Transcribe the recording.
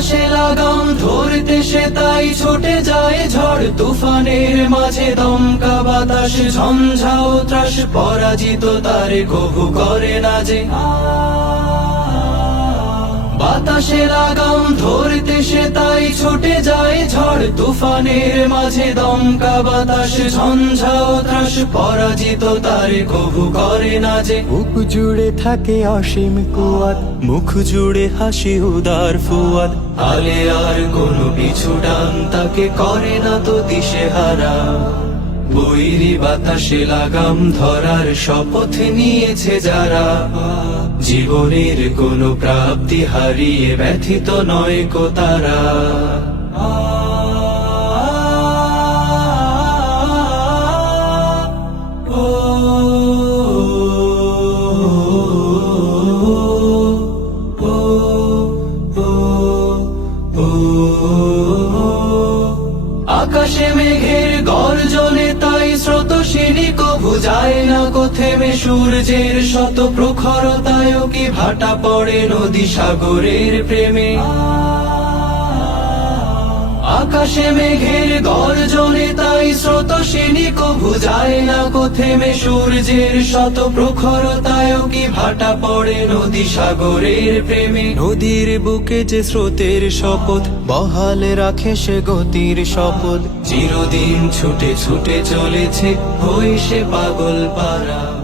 বাতাসে লাগাম, ধরতে সে তাই ছোটে যায় ঝড়। তুফানের মাঝে দমকা বাতাস ঝঞ্ঝাও ত্রাস, পরাজিত তার কভু করে না যে। বাতাসে লাগাম ধরতে সে তাই ছুটে যায় ঝড়। তুফানের মাঝে দমকা বাতাস ঝঞ্ঝাও ত্রাস পরাজিত তারে কভু করে না যে। বুক জুড়ে থাকে অসীম কুয়াত মুখ জুড়ে হাসি উদার ফুয়াদ। আলে আর কোনো পিছু ডান তাকে করে না তো দিশে হারা। বৈরি বাতাসে লাগাম ধরার শপথ নিয়েছে যারা। জীবনের কোনো প্রাপ্তি হারিয়ে ব্যথিত নয় কো তারা। আকাশে মেঘের গর্জনে তাই স্রোতসিনী কভু যায় না কোথেমে সূর্যের শত প্রখরতায় কি ভাটা পড়ে নদী সাগরের প্রেমে? আকাশে মেঘের গর্জনে তাই স্রোতসিনী কভু যায় না কোথেমে সূর্যের শত প্রখরতায় কি ভাটা পড়ে নদী সাগরের প্রেমে? নদীর বুকে যে স্রোতের শপথ, বহাল রাখে সে গতির শপথ। চিরদিন ছুটে ছুটে চলেছে হই সে পাগল পারা